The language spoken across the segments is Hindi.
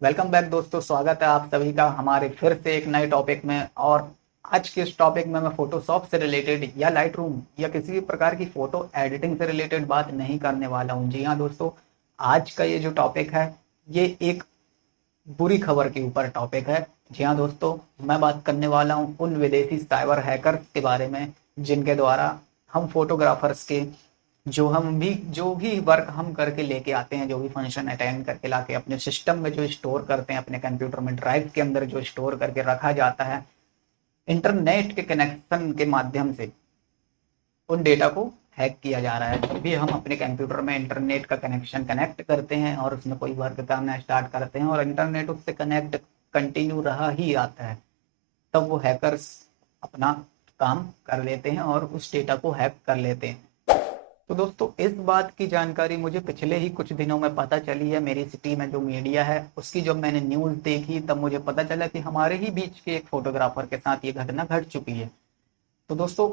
वेलकम बैक दोस्तों, स्वागत है आप सभी का हमारे फिर से एक नए टॉपिक में। और आज के इस टॉपिक में मैं फोटोशॉप से रिलेटेड या लाइट रूम या किसी भी प्रकार की फोटो एडिटिंग से रिलेटेड बात नहीं करने वाला हूं। जी हाँ दोस्तों, आज का ये जो टॉपिक है ये एक बुरी खबर के ऊपर टॉपिक है। जी हाँ दोस्तों, मैं बात करने वाला हूँ उन विदेशी साइबर हैकर्स के बारे में जिनके द्वारा हम फोटोग्राफर्स के जो भी वर्क हम करके लेके आते हैं, जो भी फंक्शन अटेंड करके लाके अपने सिस्टम में जो स्टोर करते हैं, अपने कंप्यूटर में ड्राइव के अंदर जो स्टोर करके रखा जाता है, इंटरनेट के कनेक्शन के माध्यम से उन डेटा को हैक किया जा रहा है। जब भी हम अपने कंप्यूटर में इंटरनेट का कनेक्शन कनेक्ट करते हैं और उसमें कोई वर्क करना स्टार्ट करते हैं और इंटरनेट उससे कनेक्ट कंटिन्यू रहा ही आता है, तब वो हैकर्स अपना काम कर लेते हैं और उस डेटा को हैक कर लेते हैं। तो दोस्तों, इस बात की जानकारी मुझे पिछले ही कुछ दिनों में पता चली है। मेरी सिटी में जो मीडिया है उसकी जब मैंने न्यूज़ देखी तब मुझे पता चला कि हमारे ही बीच के एक फोटोग्राफर के साथ ये घटना घट चुकी है। तो दोस्तों,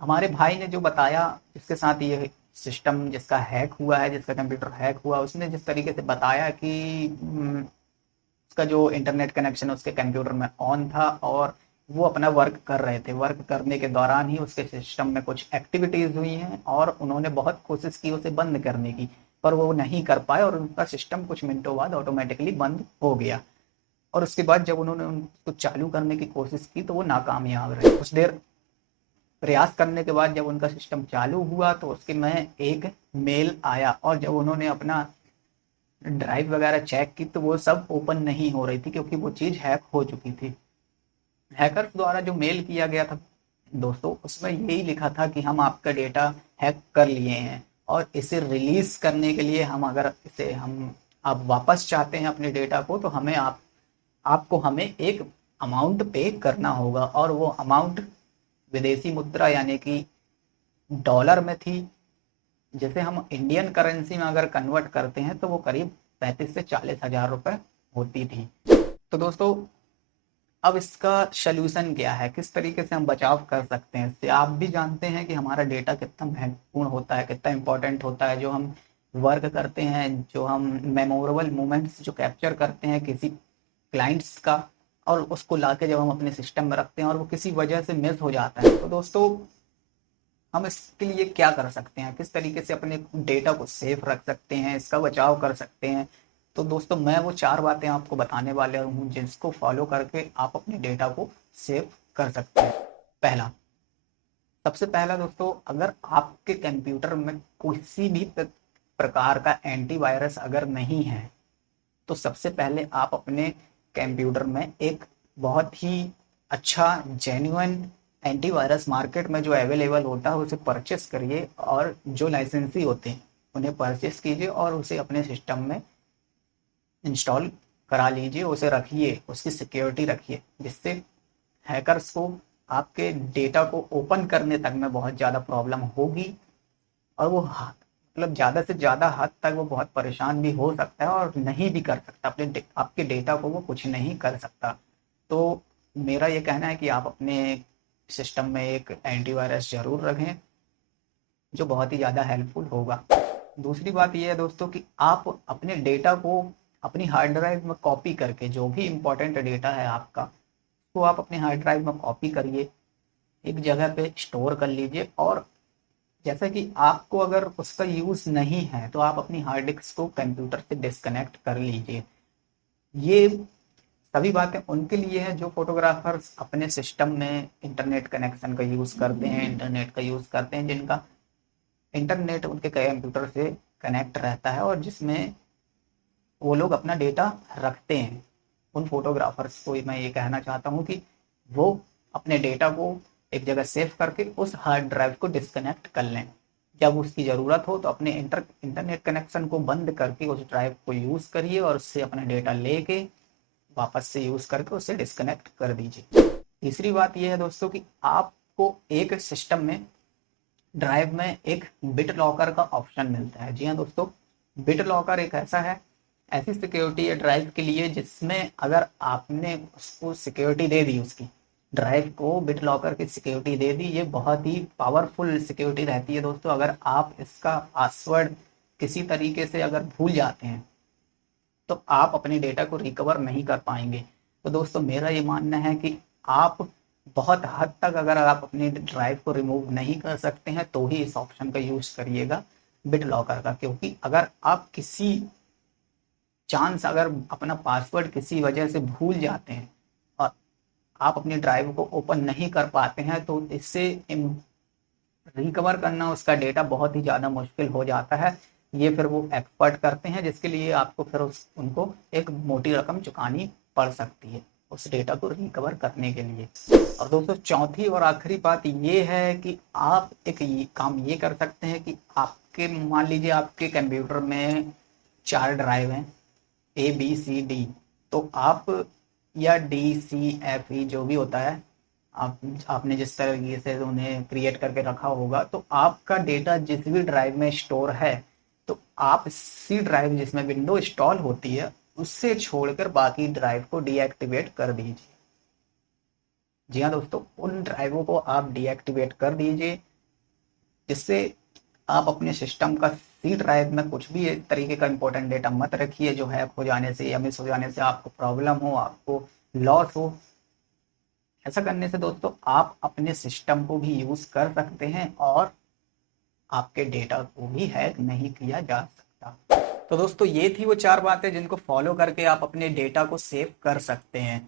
हमारे भाई ने जो बताया, जिसके साथ ये सिस्टम जिसका हैक हुआ है, जिसका कंप्यूटर हैक हुआ, उसने जिस तरीके से बताया कि उसका जो इंटरनेट कनेक्शन उसके कंप्यूटर में ऑन था और वो अपना वर्क कर रहे थे। वर्क करने के दौरान ही उसके सिस्टम में कुछ एक्टिविटीज हुई हैं और उन्होंने बहुत कोशिश की उसे बंद करने की, पर वो नहीं कर पाए और उनका सिस्टम कुछ मिनटों बाद ऑटोमेटिकली बंद हो गया। और उसके बाद जब उन्होंने उसको चालू करने की कोशिश की तो वो नाकामयाब रहे। कुछ देर प्रयास करने के बाद जब उनका सिस्टम चालू हुआ तो उसके में एक मेल आया, और जब उन्होंने अपना ड्राइव वगैरह चेक की तो वो सब ओपन नहीं हो रही थी, क्योंकि वो चीज़ हैक हो चुकी थी। हैकर्स द्वारा जो मेल किया गया था दोस्तों, उसमें यही लिखा था कि हम आपका डेटा हैक कर लिए हैं और इसे रिलीज करने के लिए हम अगर इसे हम आप वापस चाहते हैं अपने डेटा को, तो हमें आपको हमें एक अमाउंट पे करना होगा। और वो अमाउंट विदेशी मुद्रा यानी कि डॉलर में थी। जैसे हम इंडियन करेंसी में अगर कन्वर्ट करते हैं तो वो करीब 35 से 40 हज़ार रुपए होती थी। तो दोस्तों, अब इसका सलूशन क्या है, किस तरीके से हम बचाव कर सकते हैं इससे। आप भी जानते हैं कि हमारा डेटा कितना महत्वपूर्ण होता है, कितना इंपॉर्टेंट होता है। जो हम वर्क करते हैं, जो हम मेमोरेबल मोमेंट्स जो कैप्चर करते हैं किसी क्लाइंट्स का, और उसको लाके जब हम अपने सिस्टम में रखते हैं और वो किसी वजह से मिस हो जाता है, तो दोस्तों हम इसके लिए क्या कर सकते हैं, किस तरीके से अपने डेटा को सेफ रख सकते हैं, इसका बचाव कर सकते हैं। तो दोस्तों, मैं वो 4 बातें आपको बताने वाले हूँ जिसको फॉलो करके आप अपने डेटा को सेव कर सकते हैं। पहला सबसे पहला दोस्तों, अगर आपके कंप्यूटर में किसी भी प्रकार का एंटीवायरस अगर नहीं है, तो सबसे पहले आप अपने कंप्यूटर में एक बहुत ही अच्छा जेन्युइन एंटीवायरस मार्केट में जो अवेलेबल होता है उसे परचेस करिए, और जो लाइसेंसी होते हैं उन्हें परचेस कीजिए और उसे अपने सिस्टम में इंस्टॉल करा लीजिए, उसे रखिए, उसकी सिक्योरिटी रखिए, जिससे हैकर्स को आपके डेटा को ओपन करने तक में बहुत ज़्यादा प्रॉब्लम होगी, और वो मतलब ज़्यादा से ज़्यादा हद तक वो बहुत परेशान भी हो सकता है और नहीं भी कर सकता, अपने आपके डेटा को वो कुछ नहीं कर सकता। तो मेरा ये कहना है कि आप अपने सिस्टम में एक एंटीवायरस ज़रूर रखें, जो बहुत ही ज़्यादा हेल्पफुल होगा। दूसरी बात ये है दोस्तों कि आप अपने डेटा को अपनी हार्ड ड्राइव में कॉपी करके, जो भी इम्पोर्टेंट डेटा है आपका, तो आप अपने हार्ड ड्राइव में कॉपी करिए, एक जगह पे स्टोर कर लीजिए। और जैसा कि आपको अगर उसका यूज़ नहीं है तो आप अपनी हार्ड डिस्क को कंप्यूटर से डिस्कनेक्ट कर लीजिए। ये सभी बातें उनके लिए है जो फोटोग्राफर्स अपने सिस्टम में इंटरनेट कनेक्शन का यूज़ करते हैं, इंटरनेट का यूज़ करते हैं, जिनका इंटरनेट उनके कंप्यूटर से कनेक्ट रहता है और जिसमें वो लोग अपना डेटा रखते हैं। उन फोटोग्राफर्स को मैं ये कहना चाहता हूँ कि वो अपने डेटा को एक जगह सेव करके उस हार्ड ड्राइव को डिस्कनेक्ट कर लें। जब उसकी ज़रूरत हो तो अपने इंटरनेट कनेक्शन को बंद करके उस ड्राइव को यूज़ करिए और उससे अपना डेटा लेके वापस से यूज़ करके उसे डिस्कनेक्ट कर दीजिए। तीसरी बात यह है दोस्तों कि आपको एक सिस्टम में ड्राइव में एक बिट लॉकर का ऑप्शन मिलता है। जी हाँ दोस्तों, बिट लॉकर एक ऐसी सिक्योरिटी है ड्राइव के लिए जिसमें अगर आपने उसको सिक्योरिटी दे दी, उसकी ड्राइव को बिट लॉकर की सिक्योरिटी दे दी, ये बहुत ही पावरफुल सिक्योरिटी रहती है दोस्तों। अगर आप इसका पासवर्ड किसी तरीके से अगर भूल जाते हैं तो आप अपने डेटा को रिकवर नहीं कर पाएंगे। तो दोस्तों मेरा ये मानना है कि आप बहुत हद तक अगर आप अपने ड्राइव को रिमूव नहीं कर सकते हैं तो ही इस ऑप्शन का यूज़ करिएगा BitLocker का, क्योंकि अगर आप किसी चांस अगर अपना पासवर्ड किसी वजह से भूल जाते हैं और आप अपनी ड्राइव को ओपन नहीं कर पाते हैं तो इससे रिकवर करना उसका डेटा बहुत ही ज़्यादा मुश्किल हो जाता है। ये फिर वो एक्सपर्ट करते हैं, जिसके लिए आपको फिर उनको एक मोटी रकम चुकानी पड़ सकती है उस डेटा को रिकवर करने के लिए। और दोस्तों चौथी और आखिरी बात ये है कि आप एक काम ये कर सकते हैं कि आपके मान लीजिए आपके कंप्यूटर में 4 ड्राइव हैं ABCD, तो आप या DCFE जो भी होता है आपने जिस तरीके से उन्हें क्रिएट करके रखा होगा, तो आपका डेटा जिस भी ड्राइव में स्टोर है तो आप सी ड्राइव जिसमें विंडो इंस्टॉल होती है उससे छोड़कर बाकी ड्राइव को डीएक्टिवेट कर दीजिए। जी हाँ दोस्तों, उन ड्राइवों को आप डीएक्टिवेट कर दीजिए, जिससे आप अपने सिस्टम का सी ड्राइव में कुछ भी एक तरीके का इंपॉर्टेंट डेटा मत रखिए जो हैक हो जाने से या मिस हो जाने से आपको प्रॉब्लम हो, आपको लॉस हो। ऐसा करने से दोस्तों आप अपने सिस्टम को भी यूज कर सकते हैं और आपके डेटा को भी हैक नहीं किया जा सकता। तो दोस्तों ये थी वो 4 बातें जिनको फॉलो करके आप अपने डेटा को सेव कर सकते हैं।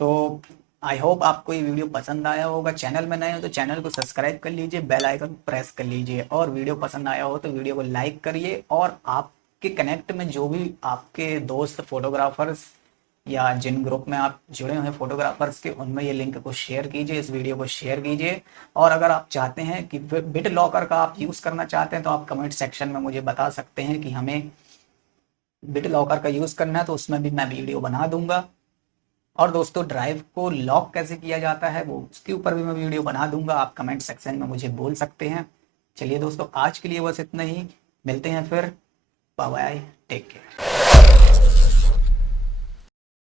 तो आई होप आपको ये वीडियो पसंद आया होगा। चैनल में नए हो तो चैनल को सब्सक्राइब कर लीजिए, बेल आइकन प्रेस कर लीजिए, और वीडियो पसंद आया हो तो वीडियो को लाइक करिए। और आपके कनेक्ट में जो भी आपके दोस्त फोटोग्राफर्स या जिन ग्रुप में आप जुड़े हुए हैं फोटोग्राफर्स के, उनमें ये लिंक को शेयर कीजिए, इस वीडियो को शेयर कीजिए। और अगर आप चाहते हैं कि BitLocker का आप यूज़ करना चाहते हैं तो आप कमेंट सेक्शन में मुझे बता सकते हैं कि हमें BitLocker का यूज़ करना है, तो उसमें भी मैं वीडियो बना दूंगा। और दोस्तों ड्राइव को लॉक कैसे किया जाता है वो उसके ऊपर भी मैं वीडियो बना दूंगा, आप कमेंट सेक्शन में मुझे बोल सकते हैं। चलिए दोस्तों आज के लिए बस इतना ही, मिलते हैं फिर, बाय बाय, टेक केयर।